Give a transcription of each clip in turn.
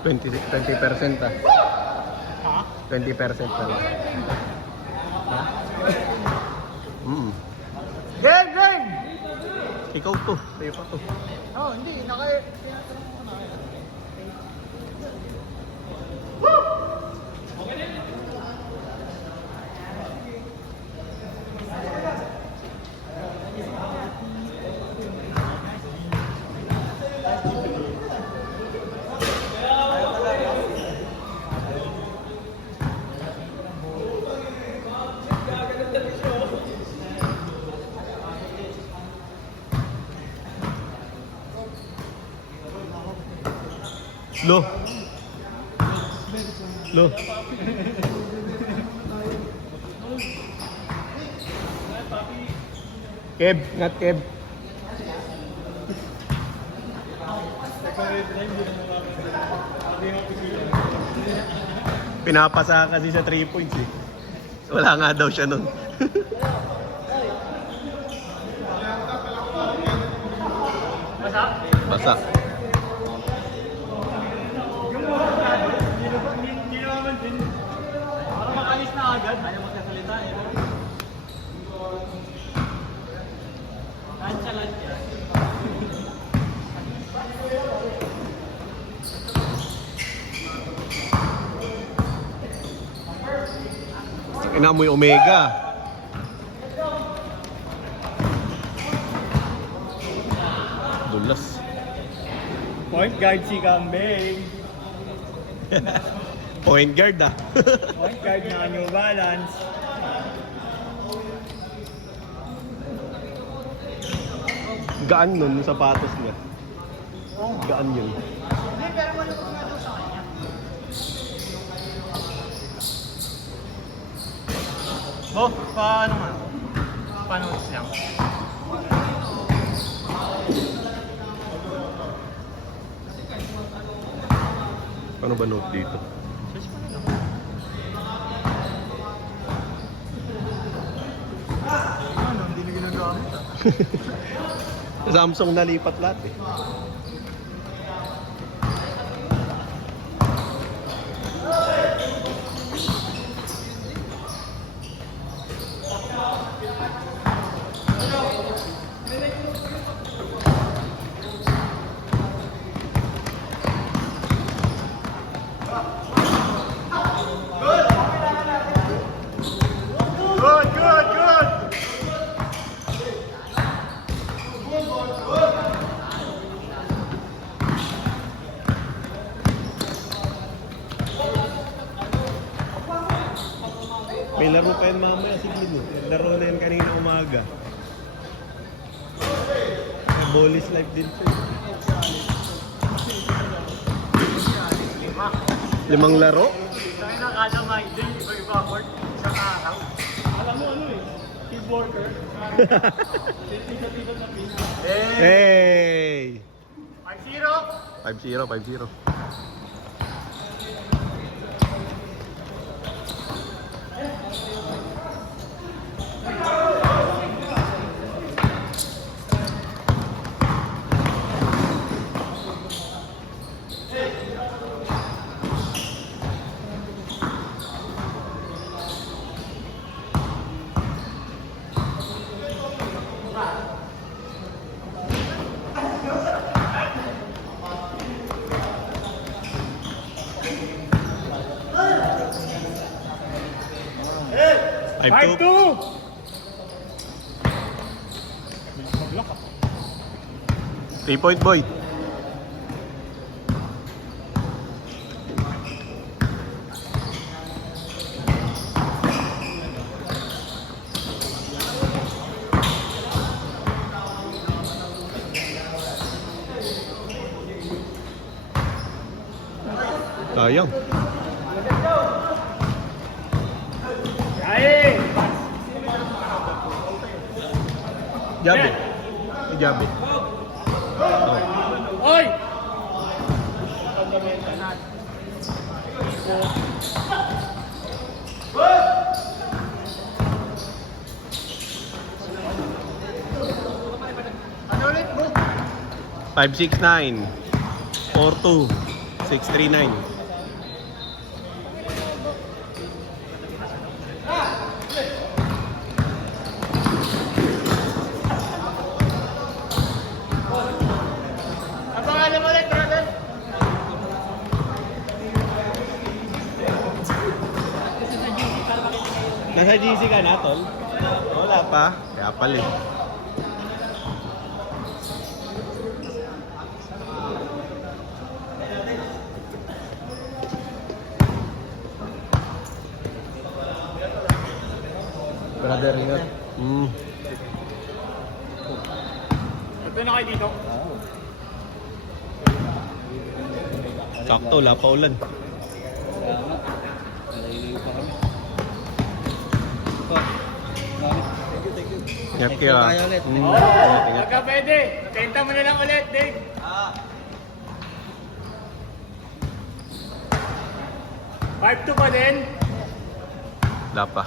20% ah. Ha? 20% lang. Ha? Game, game! Ikaw to, sa'yo pa to. Oh, hindi. Tinatanong ko na. Slow. Slow. Keb, not Keb. Pinapasa kasi sa 3 points eh. Wala nga daw siya nun. Basa. Hindi naman din. Parang makalis na agad. Ayaw magkasalita eh. Nonchalant yan. Inamoy Omega. Dulas. Point guard si Kambing. Point guard ah. Point guard na New Balance. Gaan nun yung sapatos niya. Gaan yun. Hindi, pero malupot nga daw sa kanya. Oh, paano man? Paano siyang? Ano ba note dito? Ano, hindi na ginagamit ah. Samsung nalipat lahat eh. Good, good, good! May laro pa yan mamaya si Gino. Laro na yan kanina umaga. May Bolly's life din siya. 5 laro? Tayo na kada may din, iba-iba court, isang araw. Alam mo ano eh, keyboarder. Tito-tito na pin. Hey! 5-0. 5-0, 5-0. Five 5-2. two. Mag-lock ako. 3-point boy. Sayang. Ay! Jabe. Jabe. Oy! 5-6-9. 4-2. 639. Ang pangalan mo ulit, brother? Nasa GC ka na, tol? Wala pa. Kaya pala eh. Brother, ingat. Ito na kayo dito. Sakto, wala pa ulan. Salamat. Naliliw pa kami. Thank you. Ingat kayo ah. Tayo ulit. Ingat, ingat. Pagka pwede, benta mo na lang ulit, Dave. 5-2 pa din. Wala pa.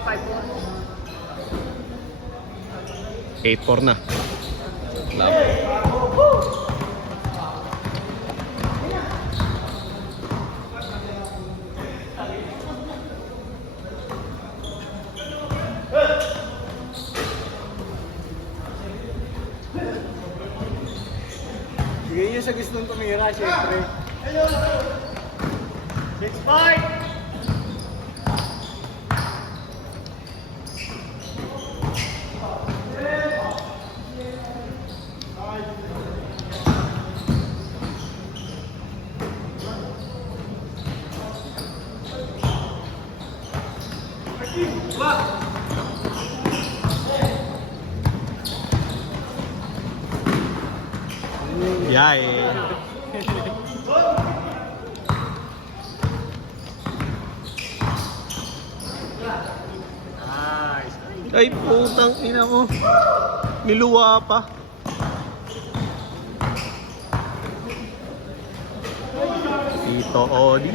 5-4. 8-4 na. Wala pa. Bigay niyo sa gustong tumira, syempre. 6-5. Yay! Nice. Ay, putang ina mo. Niluwa pa. Tito Odi.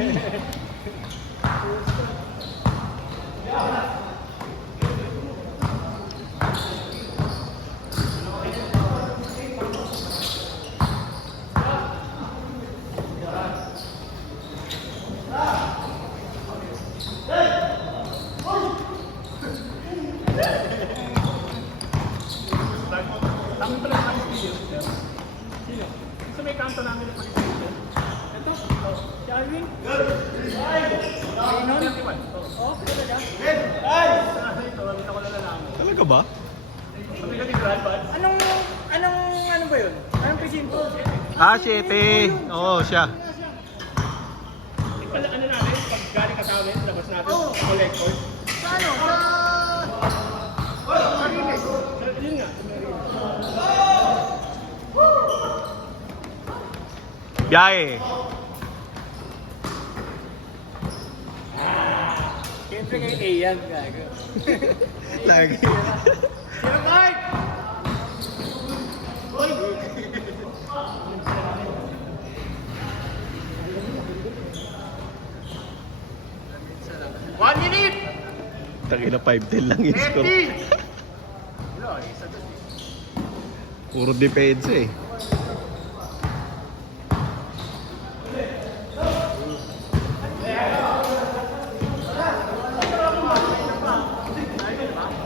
Tama pala sa video. Sino? Sa may kanto namin ng pag-video. Ito? Si Alvin? Ayun? Oo, talaga? Ito, ito ko na namin. Talaga ba? Sa may katedral ba? Ano ba yun? Anong presinto? Ah, 7. Oo, siya. Pala ano namin, pag galing ka sa amin, labas natin, collector. Sa ano? Sa Riles. Yun nga, sa Marines. Biyahe. Siyempre kay A yan, gago. Lagi. Sino Mike? One minute! Tangina 5-10 lang yung score. 50! Wala, isa doon. Puro depensa eh.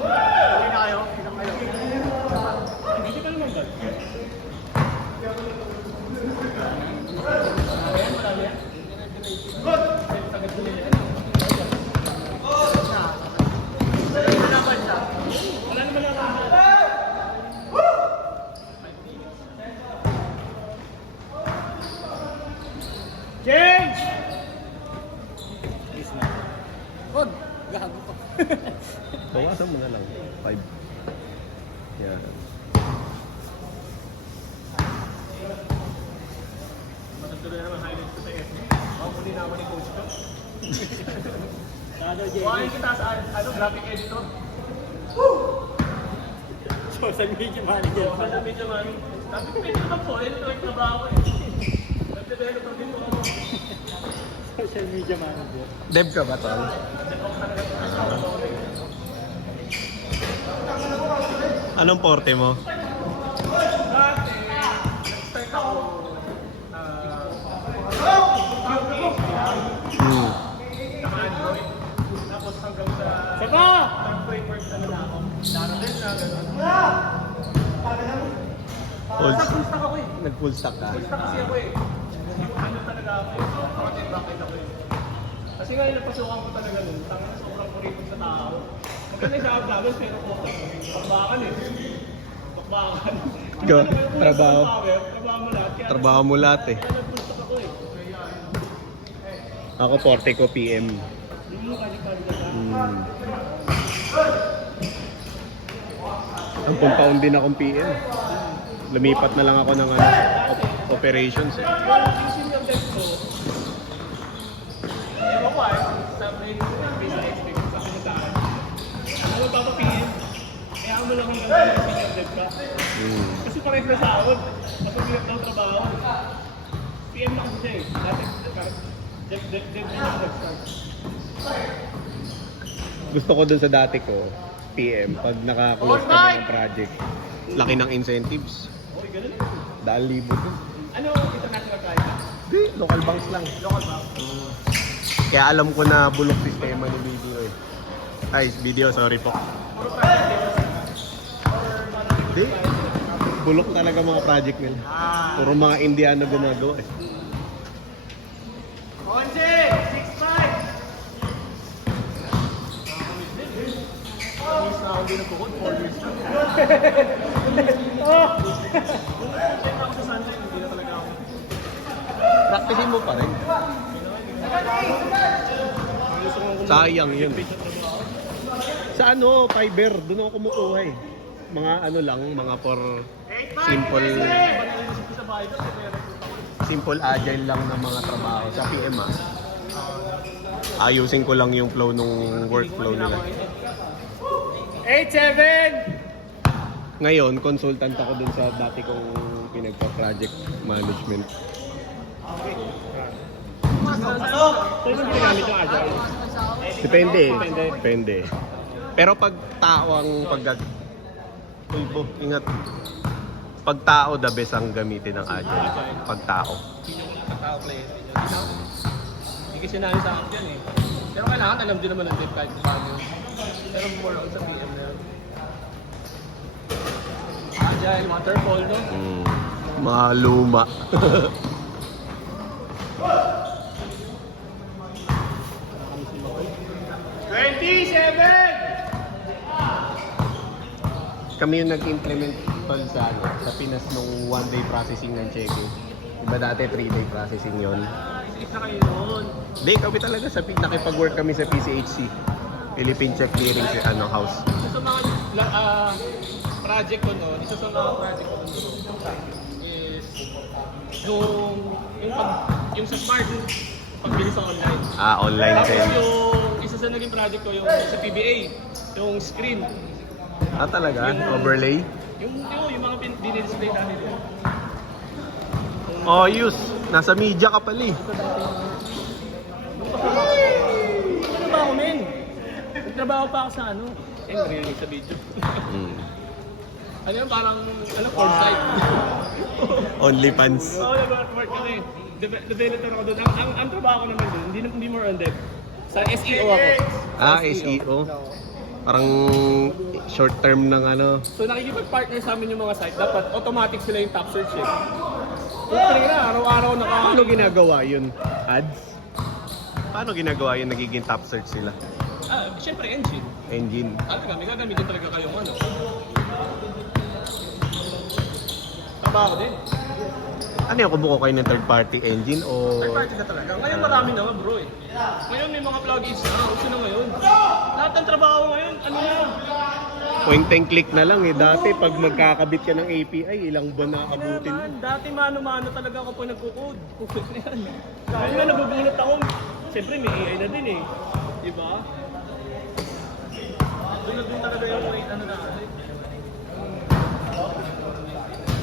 Okay na kayo? Ilang kayo? Hindi ka naman ba? Wala naman ako. Change! Wag, gago pa. Bawasan mo na lang. 5. Yan. Matutuloy naman highlights ko sa FB. Muli na ako ni coach ko. Nado, Kuhain kita sa graphic editor. Social media manager pa. Social media man. Sabi ko, medyo naman po, ito nagtrabaho eh. Nag-developer din po ako. Social media manager. Dev ka ba, tol? Anong porte mo? Dati, Full Full stack ako eh. Nag-full stack ka? Full stack kasi ako eh. Yung ano talaga ako eh. Front-end back-end ako eh. Kasi nga yung napasukan ko talaga nun, sobrang purito sa tao. Maganda yung job namin, pero bakbakan eh. Bakbakan. Go, trabaho. Trabaho mo lahat. Kaya Trabaho mo lahat eh. kaya nag-full stack ako eh. Ako 40 ko PM. Yung kanya-kanya ka. Ang taon din akong PM. Lumipat na lang ako ng operations eh. Yung senior desk ko, ewan ko sabi ko, based on expect sa kanitaan. Ano papapingin? Kaya mo lang hanggang sa senior desk ka. Kasi parehas na sahod. Kapag hirap ng trabaho. PM na kasi siya eh. Dati, parang, dev na nag-start. Gusto ko dun sa dati ko, PM, pag naka-close kami ng project, laki ng incentives. Okay, ganun. 2,000 dun. Ano international client? Di, local banks lang. Local ba? Kaya alam ko na bulok sistema ni video eh. Ay, video, sorry po. Puro private Di, bulok talaga mga project nila. Puro mga Indiano gumagawa eh. Onje! 6'5"! Years na ako din nagpukod, 4 years na. Kung nag-check ako sa Sunday, hindi na talaga ako. Practicein mo pa rin. Gusto kong Sayang yun. sa trabaho. Sa ano, Fiverr, doon ako kumukuha eh. Mga ano lang, mga for simple, Pag-iisip ko sa bahay ko, pero simple agile lang na mga trabaho. Sa PM ayusin ko lang yung flow nung workflow nila. 8-7! Ngayon, consultant ako dun sa dati kong pinagpa-project management. Saan yung ginagamit yung agile? Depende eh. Depende. Pero pag tao ang Uy po, ingat. Pag tao, the best ang gamitin ng agile. Pag tao. Tao player. Hindi kasi namin sa akin yan eh. Pero kailangan alam din naman ng dev kahit paano. Pero more on sa PM na yun. Agile, waterfall, no? Mga luma. Kami yung nag-implement tol sa Pinas nung one-day processing ng checking. Diba dati 3-day processing yon? Isa kayo noon. Hindi, kami talaga sa nakipag-work kami sa PCHC. Philippine Check Clearing House. Isa sa mga project ko noon, isa sa mga project ko noon is yung sa smart, pagbili sa online. Online Tapos sales. yung isa sa naging project ko yung sa PBA, yung screen. Talaga? Overlay? Yung mga dinidisplay namin yun. Oh, use. Nasa media ka pala eh. Ano ba ako, men? Nagtrabaho pa ako sa ano? Narinig sa video. Ano yun, parang, cold side. Only fans. Oo, nag-work kami. Developer ako doon. Ang trabaho ko naman doon, hindi more on dev. Sa SEO ako. SEO. Parang short term ng ano. So nakikipag-partner sa amin yung mga site, dapat automatic sila yung top search eh. Kung na, araw-araw Paano ginagawa yun? Ads? Paano ginagawa yun nagiging top search sila? Siyempre engine. Engine. Talaga, may gagamitin talaga kayong ano. Trabaho din. Ano yung kumukuha kayo ng third party engine o... Third party na talaga. Ngayon marami na bro eh. Ngayon may mga plugins na. Uso na ngayon. Lahat ng trabaho ngayon, ano na. Point and click na lang eh. Dati pag magkakabit ka ng API, ilang buwan na abutin mo. Dati mano-mano talaga ako po nagko-code. Kaya nga nagugulat ako. Siyempre may AI na din eh. Diba? Doon talaga yung ano na.